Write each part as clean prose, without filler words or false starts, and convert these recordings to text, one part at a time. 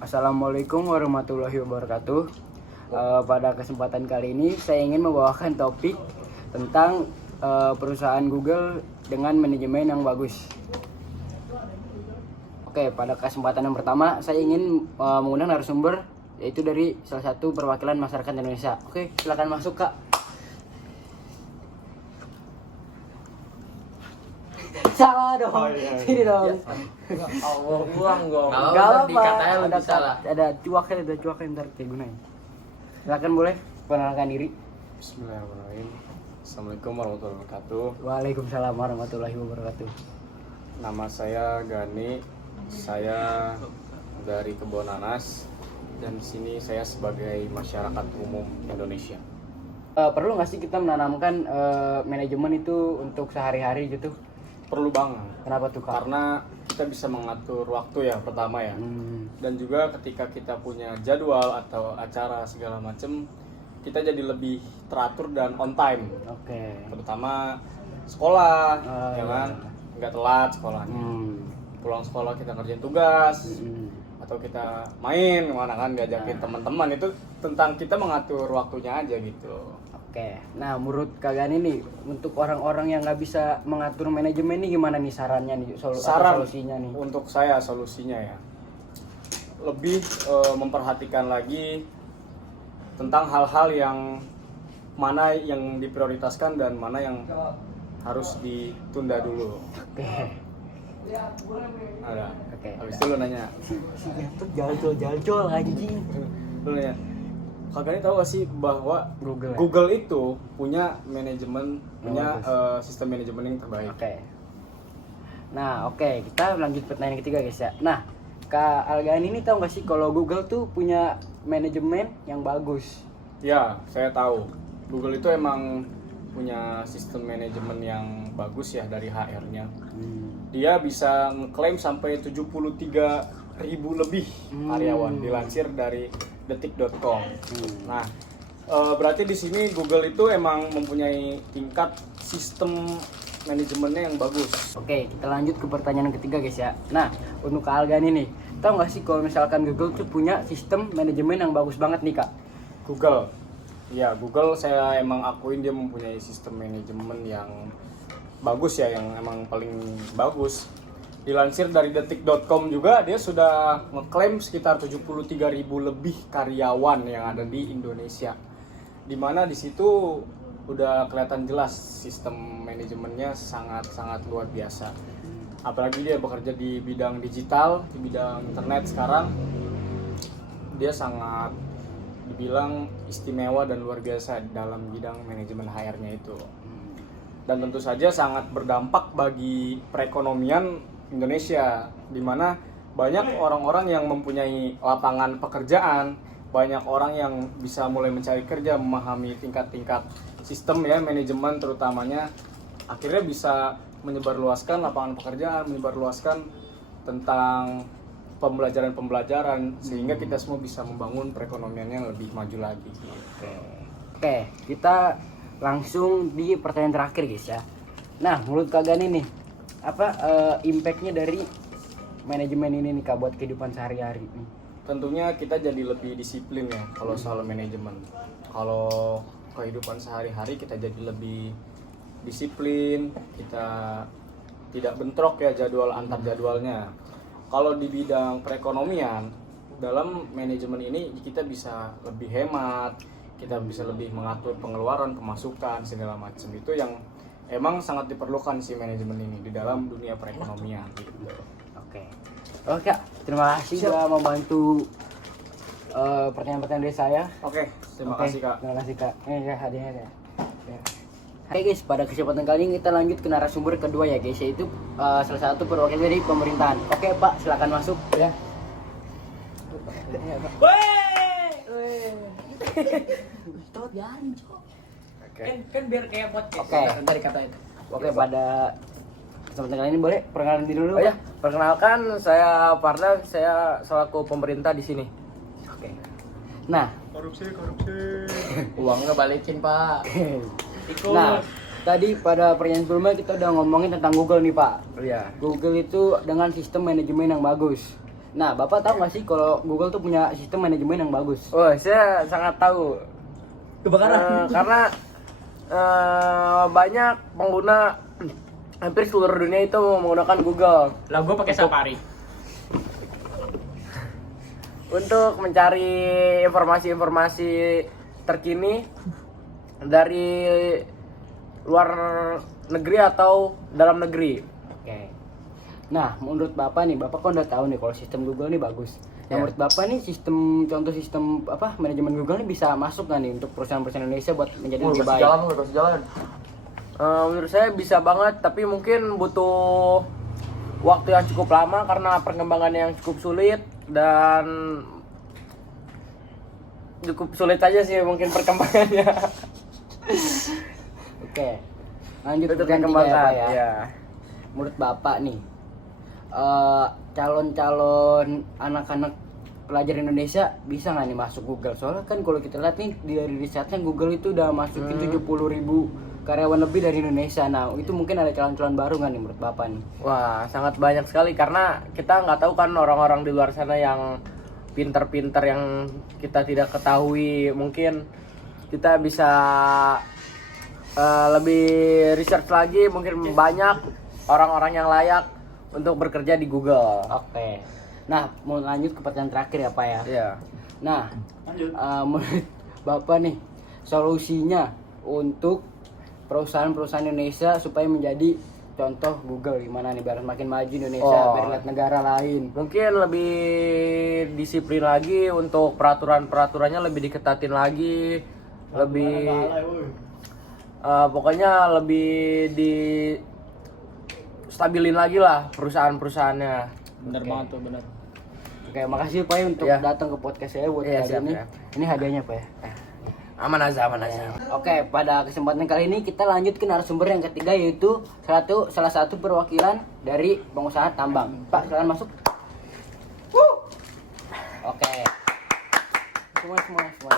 Assalamualaikum warahmatullahi wabarakatuh. Pada kesempatan kali ini saya ingin membawakan topik tentang perusahaan Google dengan manajemen yang bagus. Oke, pada kesempatan yang pertama saya ingin mengundang narasumber yaitu dari salah satu perwakilan masyarakat Indonesia. Oke, silakan masuk Kak. Salah dong. Sini dong. Allah buang dong. Gak apa-apa. Dikatanya lebih salah. Ada cuaknya ntar kayak gunain. Silakan boleh perkenalkan diri. Bismillahirrahmanirrahim. Assalamualaikum warahmatullahi wabarakatuh. Waalaikumsalam warahmatullahi wabarakatuh. Nama saya Gani. Saya dari Kebon Nanas dan di sini saya sebagai masyarakat umum Indonesia. Perlu nggak sih kita menanamkan manajemen itu untuk sehari-hari gitu? Perlu banget. Kenapa tuh Kak? Karena kita bisa mengatur waktu ya pertama ya. Dan juga ketika kita punya jadwal atau acara segala macam, kita jadi lebih teratur dan on time. Oke. Terutama sekolah, ya kan? Nggak telat sekolahnya. Pulang sekolah kita kerjain tugas, atau kita main kemana kan, diajakin teman-teman, itu tentang kita mengatur waktunya aja gitu. Oke. Nah, menurut Kak Gani nih, untuk orang-orang yang nggak bisa mengatur manajemen nih gimana nih sarannya nih, solusinya nih? Untuk saya solusinya ya, lebih memperhatikan lagi tentang hal-hal yang mana yang diprioritaskan dan mana yang harus ditunda dulu. Oke. Ada. Oke. Habis itu lu nanya. Si Gatot jaljol anjing. Lu nanya. Kalian tahu gak sih bahwa Google itu punya manajemen, punya sistem manajemen yang terbaik. Oke. Nah, kita lanjut pertanyaan ketiga guys ya. Nah, Kak Algani ini tahu nggak sih kalau Google tuh punya manajemen yang bagus? Ya, saya tahu. Google itu emang punya sistem manajemen yang bagus ya dari HR-nya. Dia bisa ngeklaim sampai 73.000 lebih karyawan dilansir dari detik.com. Nah, berarti di sini Google itu emang mempunyai tingkat sistem manajemennya yang bagus. Oke, kita lanjut ke pertanyaan ketiga guys ya. Nah, untuk Kak Algani nih, tahu nggak sih kalau misalkan Google tuh punya sistem manajemen yang bagus banget nih Kak? Google, ya Google saya emang akuin dia mempunyai sistem manajemen yang bagus ya, yang emang paling bagus. Dilansir dari detik.com juga dia sudah ngeklaim sekitar 73.000 lebih karyawan yang ada di Indonesia. Dimana di situ udah kelihatan jelas sistem manajemennya sangat luar biasa. Apalagi dia bekerja di bidang digital, di bidang internet sekarang, dia sangat dibilang istimewa dan luar biasa dalam bidang manajemen HR-nya itu. Dan tentu saja sangat berdampak bagi perekonomian Indonesia, di mana banyak orang-orang yang mempunyai lapangan pekerjaan, banyak orang yang bisa mulai mencari kerja, memahami tingkat-tingkat sistem ya manajemen terutamanya, akhirnya bisa menyebarluaskan lapangan pekerjaan, menyebarluaskan tentang pembelajaran sehingga kita semua bisa membangun perekonomian yang lebih maju lagi. Oke, kita langsung di pertanyaan terakhir guys ya. Nah, menurut Kak Gani nih, apa impactnya dari manajemen ini nih Kak buat kehidupan sehari-hari nih? Tentunya kita jadi lebih disiplin ya kalau soal manajemen. Kalau kehidupan sehari-hari kita jadi lebih disiplin, kita tidak bentrok ya jadwal antar jadwalnya. Kalau di bidang perekonomian, dalam manajemen ini kita bisa lebih hemat, kita bisa lebih mengatur pengeluaran, pemasukan, segala macam. Itu yang emang sangat diperlukan sih manajemen ini di dalam dunia perekonomian gitu. Oke Kak, terima kasih sudah membantu pertanyaan-pertanyaan dari saya. Oke, terima kasih Kak. Terima kasih Kak. Ya hadiahnya ya. Oke guys, pada kesempatan kali ini kita lanjut ke narasumber kedua ya guys, yaitu salah satu perwakilan dari pemerintahan. Oke Pak, silakan masuk ya. Tot jancok. Kan biar kayak podcast. Oke. Dari kata itu. Oke, pada kesempatan kali ini boleh perkenalan diri dulu. Oh ya, perkenalkan saya Parda, saya selaku pemerintah di sini. Oke. Nah, Korupsi. Uangnya balikin, Pak. Ikut. nah, tadi pada pertanyaan sebelumnya kita udah ngomongin tentang Google nih Pak. Iya. Google itu dengan sistem manajemen yang bagus. Nah, Bapak tahu nggak sih kalau Google tuh punya sistem manajemen yang bagus? Oh, saya sangat tahu. Karena banyak pengguna hampir seluruh dunia itu menggunakan Google Lah gue pakai Safari. untuk mencari informasi-informasi terkini dari luar negeri atau dalam negeri. Oke. Nah, menurut Bapak nih, Bapak kan udah tahu nih kalau sistem Google nih bagus. Nah, Ya. menurut Bapak nih contoh sistem apa manajemen Google nih bisa masuk nggak nih untuk perusahaan-perusahaan Indonesia buat menjadi lebih baik? Kasih jalan. Menurut saya bisa banget, tapi mungkin butuh waktu yang cukup lama karena perkembangannya yang cukup sulit dan cukup sulit aja sih mungkin perkembangannya. Oke. Lanjut Untuk pertanyaan tiga ya, perkembangan Pak ya. ya. Menurut Bapak nih, calon-calon anak-anak pelajar Indonesia bisa nggak nih masuk Google? Soalnya kan kalau kita lihat nih dari risetnya Google itu udah masukin 70.000 karyawan lebih dari Indonesia. Nah, itu mungkin ada calon-calon baru nggak nih menurut Bapak nih? Wah, sangat banyak sekali karena kita nggak tahu kan orang-orang di luar sana yang pinter-pinter yang kita tidak ketahui. Mungkin kita bisa lebih research lagi, mungkin banyak orang-orang yang layak untuk bekerja di Google. Oke. Nah, mau lanjut ke pertanyaan terakhir ya Pak ya. Iya. Nah, menurut Bapak nih, solusinya untuk perusahaan-perusahaan Indonesia supaya menjadi contoh Google gimana nih biar makin maju Indonesia, Oh. biar lihat negara lain. Mungkin lebih disiplin lagi untuk peraturan-peraturannya lebih diketatin lagi, lebih pokoknya lebih di stabilin lagi lah perusahaan-perusahaannya. Bener banget tuh, bener. Oke, makasih Pak ya untuk Iya. datang ke podcast saya buat Iya, kali siap, ini. ya. Ini hadiahnya Pak ya. Aman aja, aman aja. Oke, pada kesempatan kali ini kita lanjut ke narasumber yang ketiga yaitu salah satu perwakilan dari pengusaha tambang. Pak, silakan masuk. Oke. Semua.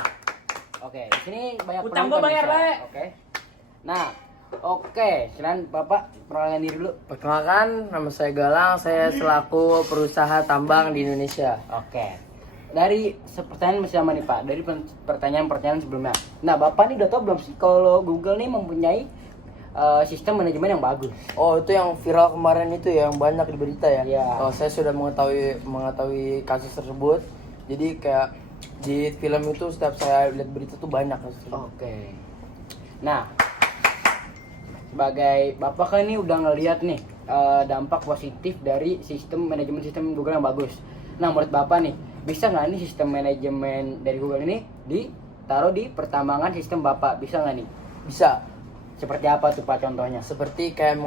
Oke, di sini banyak Utang penonton gua bayar, bisa. Pak. Oke. Nah, oke, silakan Bapak perkenalkan diri dulu. Perkenalkan, nama saya Galang, saya selaku perusahaan tambang di Indonesia. Oke. Dari pertanyaan masih sama nih Pak, dari pertanyaan-pertanyaan sebelumnya. Nah, Bapak nih udah tahu belum sih kalau Google nih mempunyai sistem manajemen yang bagus? Oh, itu yang viral kemarin itu ya, yang banyak di berita ya. Iya. Oh, saya sudah mengetahui kasus tersebut. Jadi kayak di film itu setiap saya lihat berita tuh banyak kasus tersebut. Oke. Nah, sebagai Bapak kan ini udah ngelihat nih dampak positif dari manajemen sistem Google yang bagus. Nah, menurut Bapak nih, bisa nggak nih sistem manajemen dari Google ini ditaruh di pertambangan sistem Bapak? Bisa nggak nih? Bisa. Seperti apa tuh Pak contohnya? Seperti kayak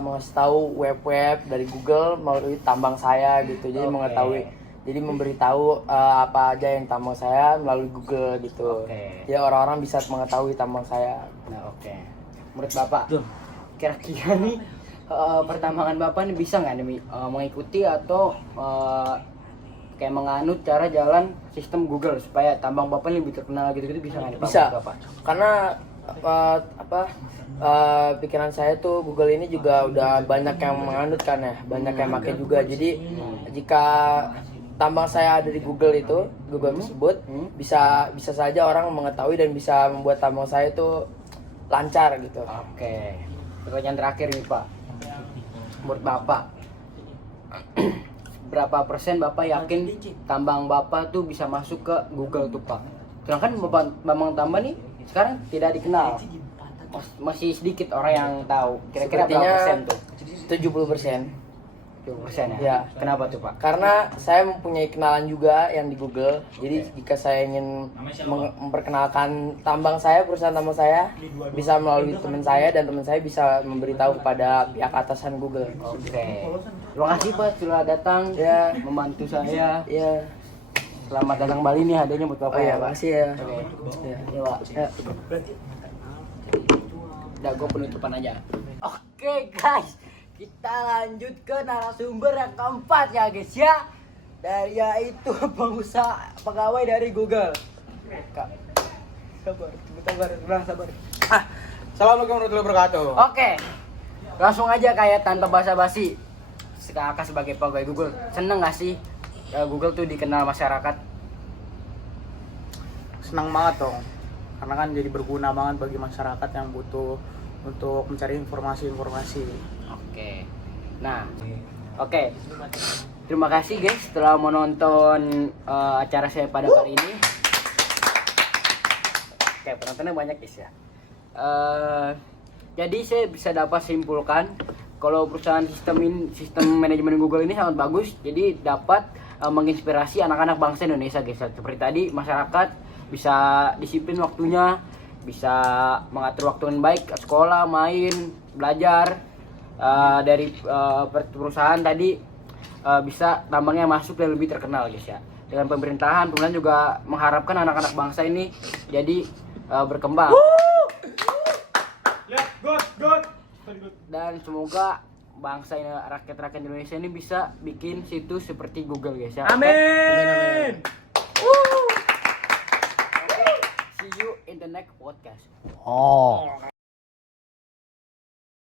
mengasih tahu web-web dari Google melalui tambang saya gitu. Jadi Oke. mengetahui, jadi memberitahu apa aja yang tambang saya melalui Google gitu. Oke. Ya orang-orang bisa mengetahui tambang saya. Nah, oke. Menurut Bapak, kira-kira nih pertambangan Bapak nih bisa nggak nih mengikuti atau kayak menganut cara jalan sistem Google supaya tambang Bapak lebih terkenal gitu-gitu, bisa nggak nih Pak? Bisa. menurut Bapak? Karena pikiran saya tuh Google ini juga udah banyak yang menganut kan ya, banyak yang pakai juga. Jadi jika tambang saya ada di Google tersebut, bisa saja orang mengetahui dan bisa membuat tambang saya itu lancar gitu. Oke. Pertanyaan terakhir nih Pak. Menurut Bapak, berapa persen Bapak yakin tambang Bapak tuh bisa masuk ke Google tuh Pak? Sedangkan Bambang Tambang nih sekarang tidak dikenal. Masih sedikit orang yang tahu. Kira-kira berapa persen tuh? 70%. 20% ya? Ya. Kenapa tuh Pak? Karena saya mempunyai kenalan juga yang di Google. Jadi jika saya ingin memperkenalkan tambang saya, perusahaan tambang saya, bisa melalui teman saya dan teman saya bisa memberitahu kepada pihak atasan Google. Oke. Terima kasih Pak sudah datang Ya. membantu saya. Iya. Selamat datang Bali nih hadiahnya buat Bapak Oh ya, Pak. makasih ya. Oke. Ya. Iya, Pak. Ya. Udah gue penutupan aja. Oke guys, kita lanjut ke narasumber yang keempat ya guys ya. Dari yaitu pengusaha pegawai dari Google. Kak, sabar. Assalamualaikum warahmatullahi wabarakatuh. Oke, langsung aja kayak tanpa basa-basi. Kakak sebagai pegawai Google, seneng gak sih Google tuh dikenal masyarakat? Senang banget dong, karena kan jadi berguna banget bagi masyarakat yang butuh untuk mencari informasi-informasi. Oke. Nah, oke. Terima kasih guys telah menonton acara saya pada kali ini. Oke, penontonnya banyak guys ya. Jadi saya bisa dapat simpulkan kalau perusahaan sistem manajemen Google ini sangat bagus. Jadi dapat menginspirasi anak-anak bangsa Indonesia guys. Seperti tadi masyarakat bisa disiplin waktunya, bisa mengatur waktu dengan baik, sekolah, main, belajar. Dari perusahaan tadi bisa tambangnya masuk dan lebih terkenal guys ya. Dengan pemerintahan juga mengharapkan anak-anak bangsa ini jadi berkembang. Ya, good. Dan semoga bangsa ini, rakyat-rakyat Indonesia ini bisa bikin situs seperti Google guys ya. Amin. Oke, see you in the next podcast. Oh.